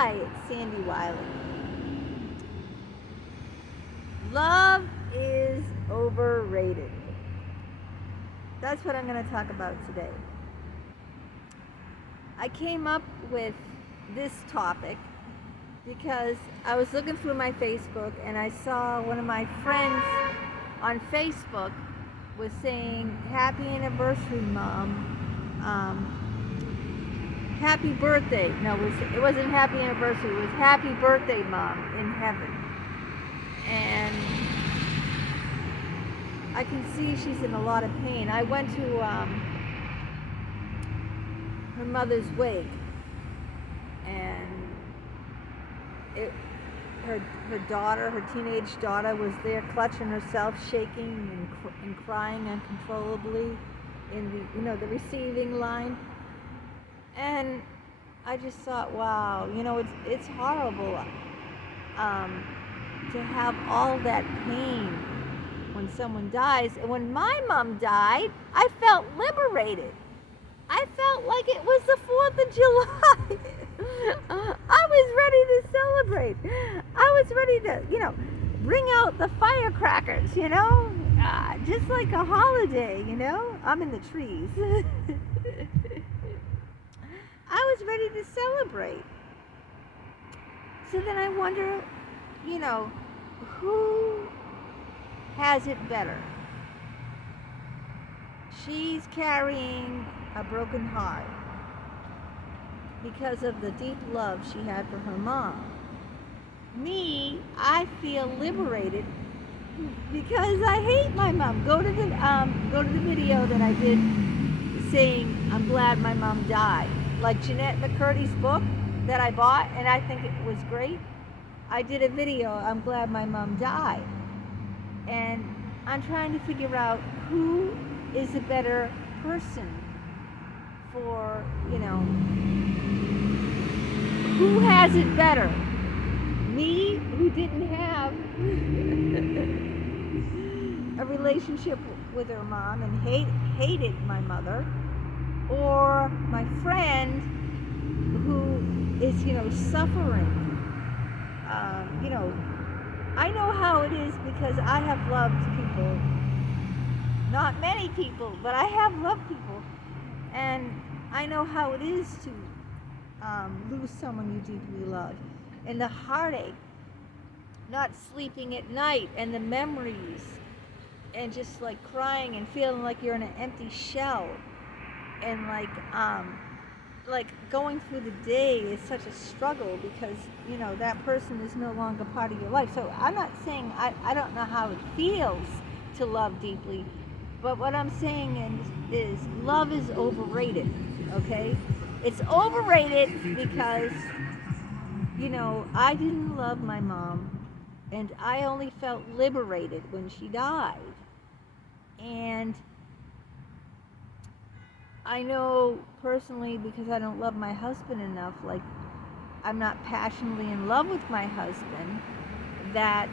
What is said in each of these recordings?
Hi, it's Sandy Wiley. Love is overrated. That's what I'm going to talk about today. I came up with this topic because I was looking through my Facebook and I saw one of my friends on Facebook was saying, "Happy anniversary, Mom. Happy birthday." No, it wasn't happy anniversary. It was happy birthday, Mom, in heaven. And I can see she's in a lot of pain. I went to her mother's wake, and it, her daughter, her teenage daughter, was there clutching herself, shaking and crying uncontrollably in the receiving line. And I just thought, wow, it's horrible to have all that pain when someone dies. And when my mom died, I felt liberated. I felt like it was the 4th of July. I was ready to celebrate. I was ready to, bring out the firecrackers, just like a holiday, I'm in the trees. I was ready to celebrate. So then I wonder, who has it better? She's carrying a broken heart because of the deep love she had for her mom. Me, I feel liberated because I hate my mom. Go to the video that I did saying I'm glad my mom died. Like Jeanette McCurdy's book that I bought, and I think it was great. I did a video, I'm glad my mom died. And I'm trying to figure out who is a better person for, who has it better? Me, who didn't have a relationship with her mom and hated my mother, or my friend who is, suffering. I know how it is because I have loved people. Not many people, but I have loved people. And I know how it is to lose someone you deeply love. And the heartache, not sleeping at night, and the memories, and just like crying and feeling like you're in an empty shell. And like going through the day is such a struggle because that person is no longer part of your life. So I'm not saying I don't know how it feels to love deeply, but what I'm saying is love is overrated. Okay, it's overrated because I didn't love my mom, and I only felt liberated when she died. And I know personally, because I don't love my husband enough, like I'm not passionately in love with my husband, that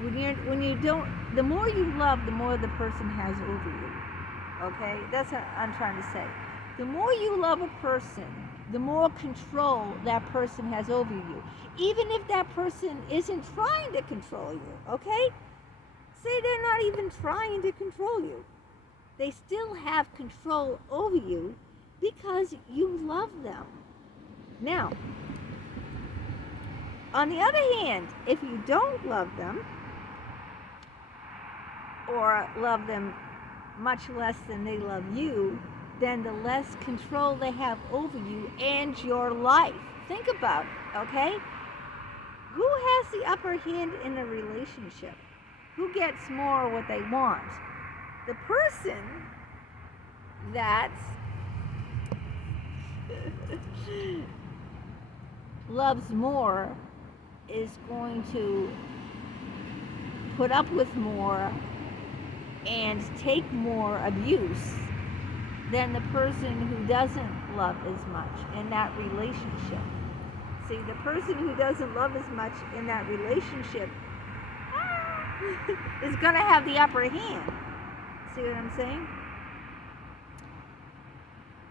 when you don't, the more you love, the more the person has over you. Okay, that's what I'm trying to say. The more you love a person, the more control that person has over you, even if that person isn't trying to control you. Okay, say they're not even trying to control you. They still have control over you because you love them. Now, on the other hand, if you don't love them, or love them much less than they love you, then the less control they have over you and your life. Think about it, okay? Who has the upper hand in a relationship? Who gets more what they want? The person that loves more is going to put up with more and take more abuse than the person who doesn't love as much in that relationship. See, the person who doesn't love as much in that relationship is going to have the upper hand. See what I'm saying?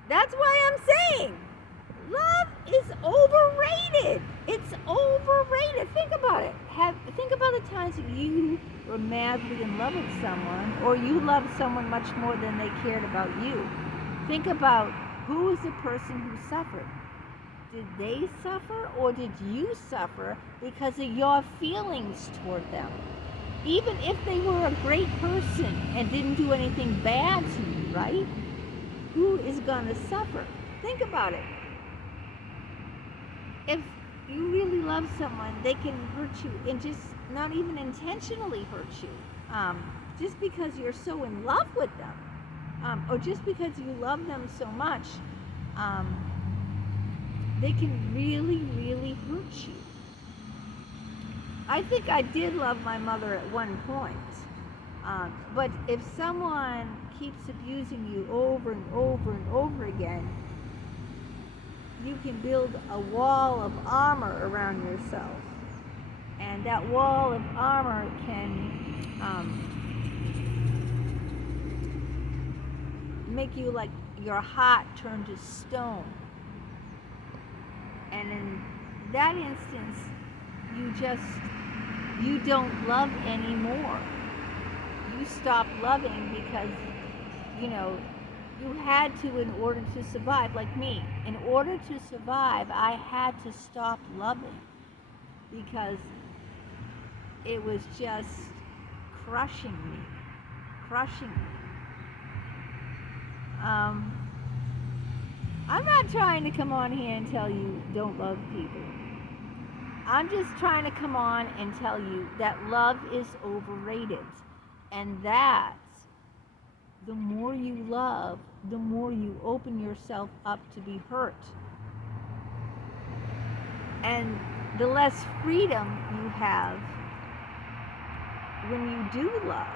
That's why I'm saying Love is overrated. It's overrated. Think about it. Think about the times that you were madly in love with someone, or you loved someone much more than they cared about you. Think about who is the person who suffered. Did they suffer, or did you suffer because of your feelings toward them? Even if they were a great person and didn't do anything bad to you, right? Who is going to suffer? Think about it. If you really love someone, they can hurt you and just not even intentionally hurt you. Just because you're so in love with them, or just because you love them so much, they can really, really hurt you. I think I did love my mother at one point. But if someone keeps abusing you over and over and over again, you can build a wall of armor around yourself. And that wall of armor can make you like your heart turn to stone. And in that instance, you don't love anymore. You stop loving because, you had to in order to survive. Like me, in order to survive, I had to stop loving because it was just crushing me. I'm not trying to come on here and tell you don't love people. I'm just trying to come on and tell you that love is overrated, and that the more you love, the more you open yourself up to be hurt. And the less freedom you have when you do love.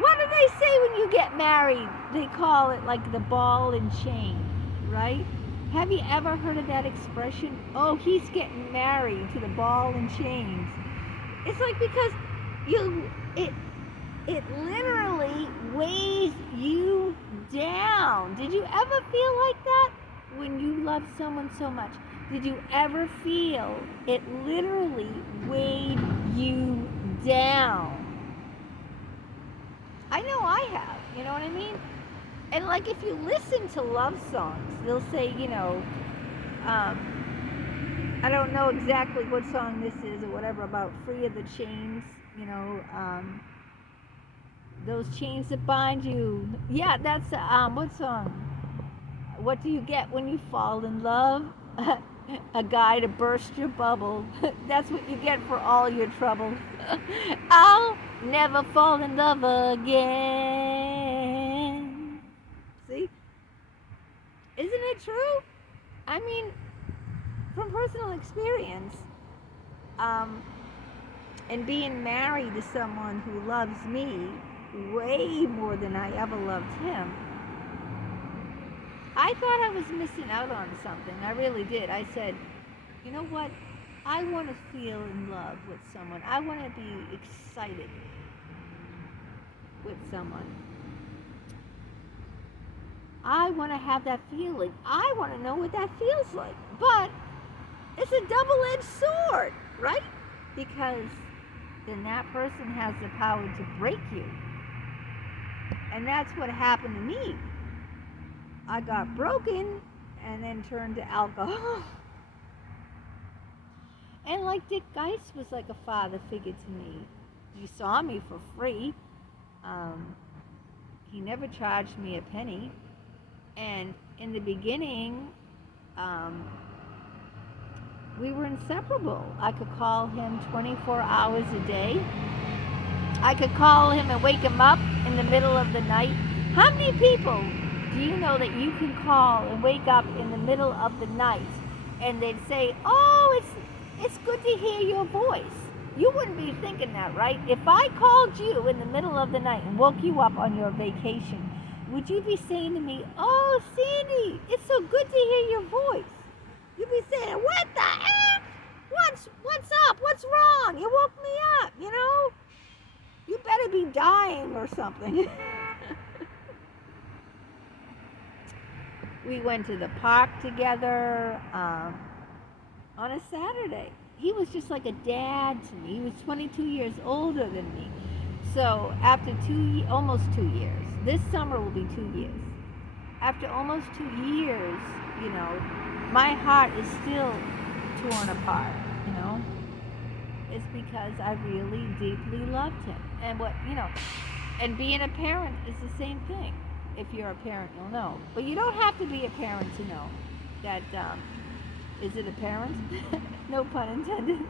What do they say when you get married? They call it like the ball and chain, right? Have you ever heard of that expression? Oh, he's getting married to the ball and chains. It's like because it literally weighs you down. Did you ever feel like that when you love someone so much? Did you ever feel it literally weighed you down? I know I have, you know what I mean? And like if you listen to love songs, they'll say, I don't know exactly what song this is or whatever, about free of the chains, those chains that bind you. Yeah, that's, what song? What do you get when you fall in love? A guy to burst your bubble. That's what you get for all your trouble. I'll never fall in love again. See? Isn't it true? I mean, from personal experience, and being married to someone who loves me way more than I ever loved him, I thought I was missing out on something. I really did. I said, you know what? I want to feel in love with someone. I want to be excited with someone. I want to have that feeling. I want to know what that feels like. But it's a double-edged sword, right? Because then that person has the power to break you. And that's what happened to me. I got broken and then turned to alcohol. And like Dick Geist was like a father figure to me. He saw me for free. He never charged me a penny. And in the beginning, we were inseparable. I could call him 24 hours a day. I could call him and wake him up in the middle of the night. How many people do you know that you can call and wake up in the middle of the night and they'd say, oh, it's good to hear your voice? You wouldn't be thinking that, right? If I called you in the middle of the night and woke you up on your vacation, would you be saying to me, oh, Sandy, it's so good to hear your voice? You'd be saying, what the heck? What's up? What's wrong? You woke me up, You better be dying or something. We went to the park together on a Saturday. He was just like a dad to me. He was 22 years older than me. So after almost 2 years, this summer will be 2 years. After almost 2 years, you know, my heart is still torn apart, you know. It's because I really deeply loved him. And and being a parent is the same thing. If you're a parent, you'll know. But you don't have to be a parent to know that, is it a parent? No pun intended.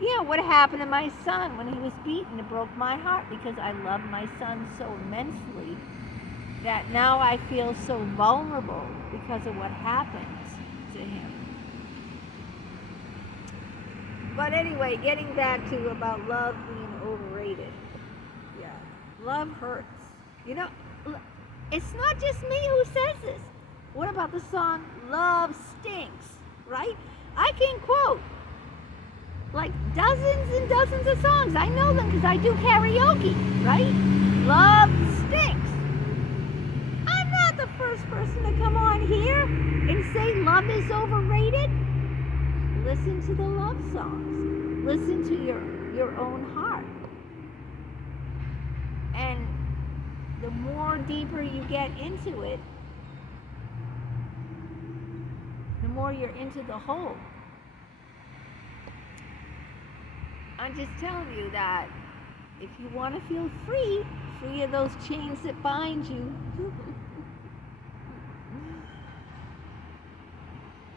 Yeah, what happened to my son when he was beaten? It broke my heart because I love my son so immensely that now I feel so vulnerable because of what happened to him. But anyway, getting back to about love being overrated. Yeah, love hurts. You know, it's not just me who says this. What about the song Love Stinks, right? I can quote like dozens and dozens of songs. I know them because I do karaoke, right? Love stinks. I'm not the first person to come on here and say love is overrated. Listen to the love songs. Listen to your own heart. And the more deeper you get into it, the more you're into the whole. I'm just telling you that if you want to feel free of those chains that bind you,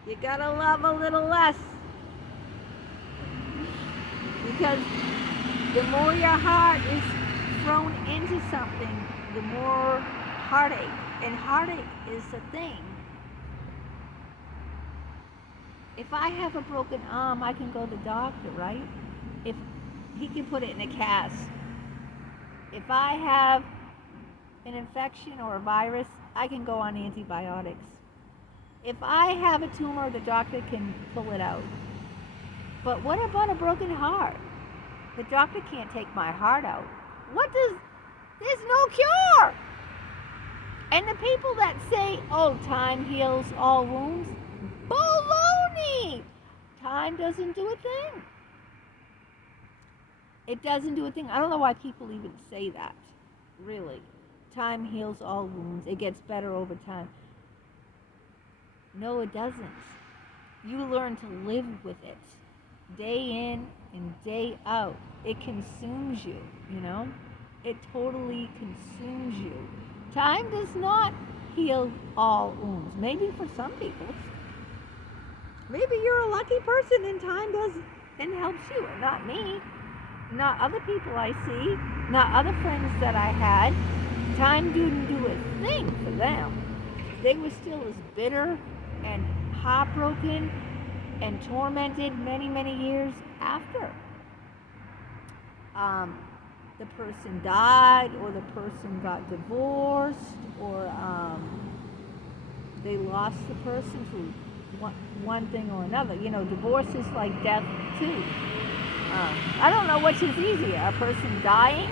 you gotta love a little less. Because the more your heart is thrown into something, the more heartache. And heartache is the thing. If I have a broken arm, I can go to the doctor, right? If he can put it in a cast. If I have an infection or a virus, I can go on antibiotics. If I have a tumor, the doctor can pull it out. But what about a broken heart? The doctor can't take my heart out. There's no cure. And the people that say, oh, time heals all wounds, baloney! Time doesn't do a thing. It doesn't do a thing. I don't know why people even say that, really. Time heals all wounds. It gets better over time. No, it doesn't. You learn to live with it. Day in and day out. It consumes you, you know? It totally consumes you. Time does not heal all wounds. Maybe for some people. Maybe you're a lucky person and time does and helps you. Not me. Not other people I see. Not other friends that I had. Time didn't do a thing for them. They were still as bitter and heartbroken and tormented many, many years after the person died or the person got divorced or they lost the person through one thing or another. You know, divorce is like death too. I don't know which is easier, a person dying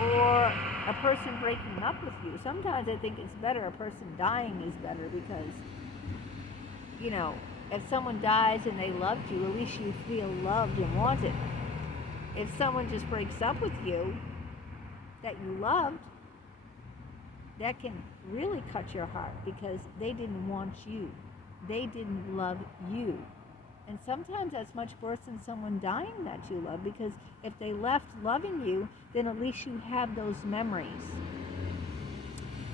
or a person breaking up with you. Sometimes I think it's better a person dying is better because, you know, if someone dies and they loved you, at least you feel loved and wanted. If someone just breaks up with you that you loved, that can really cut your heart because they didn't want you. They didn't love you. And sometimes that's much worse than someone dying that you love because if they left loving you, then at least you have those memories.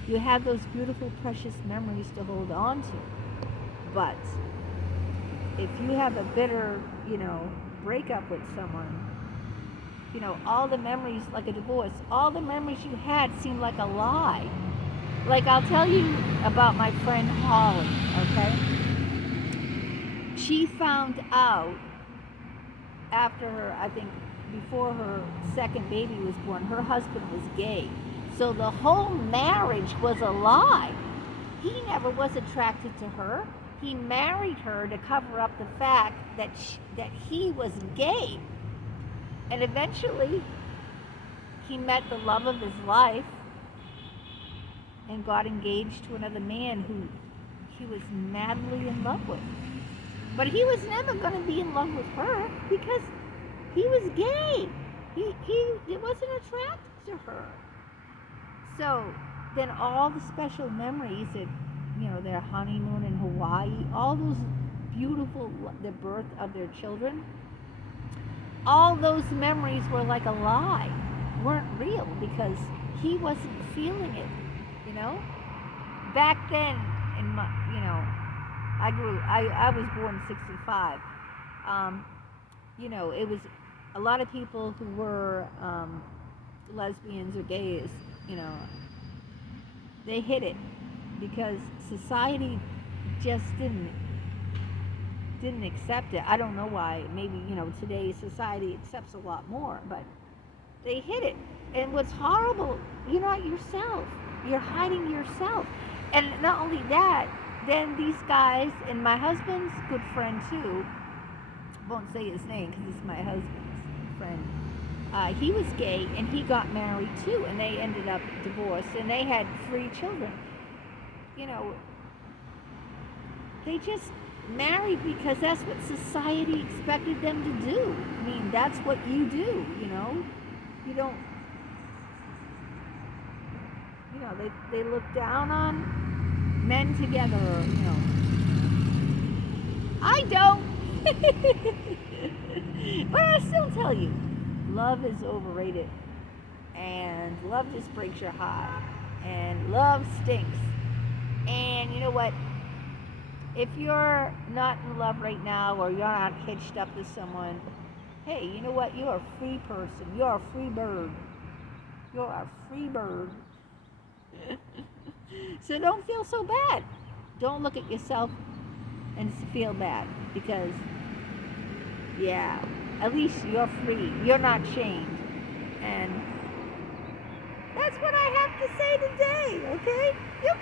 You have those beautiful, precious memories to hold on to. But if you have a bitter, you know, breakup with someone, you know, all the memories, like a divorce, all the memories you had seem like a lie. Like I'll tell you about my friend Holly, okay? She found out after her, I think before her second baby was born, her husband was gay. So the whole marriage was a lie. He never was attracted to her. He married her to cover up the fact that he was gay. And eventually, he met the love of his life. and got engaged to another man who he was madly in love with. But he was never going to be in love with her because he was gay. He wasn't attracted to her. So then all the special memories that, their honeymoon in Hawaii, all those beautiful, the birth of their children, all those memories were like a lie, weren't real because he wasn't feeling it, you know? Back then, in my, I was born in 65. It was a lot of people who were lesbians or gays, you know, they hid it because society just didn't accept it. I don't know why. Maybe, today's society accepts a lot more, but they hid it. And what's horrible, you're not yourself. You're hiding yourself. And not only that, then these guys, and my husband's good friend too, won't say his name because it's my husband's friend. He was gay and he got married too, and they ended up divorced, and they had 3 children. They just married because that's what society expected them to do. I mean, that's what you do, You don't, they look down on men together, I don't. But I still tell you, love is overrated, and love just breaks your heart, and love stinks. And you know what? If you're not in love right now, or you're not hitched up to someone, hey, you know what? You're a free person. You're a free bird. You're a free bird. So don't feel so bad. Don't look at yourself and feel bad, because at least you're free. You're not shamed. And that's what I have to say today, okay? You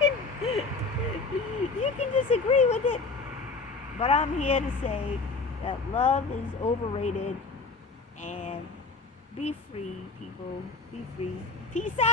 can disagree with it, but I'm here to say that love is overrated, and be free, people. Be free. Peace out.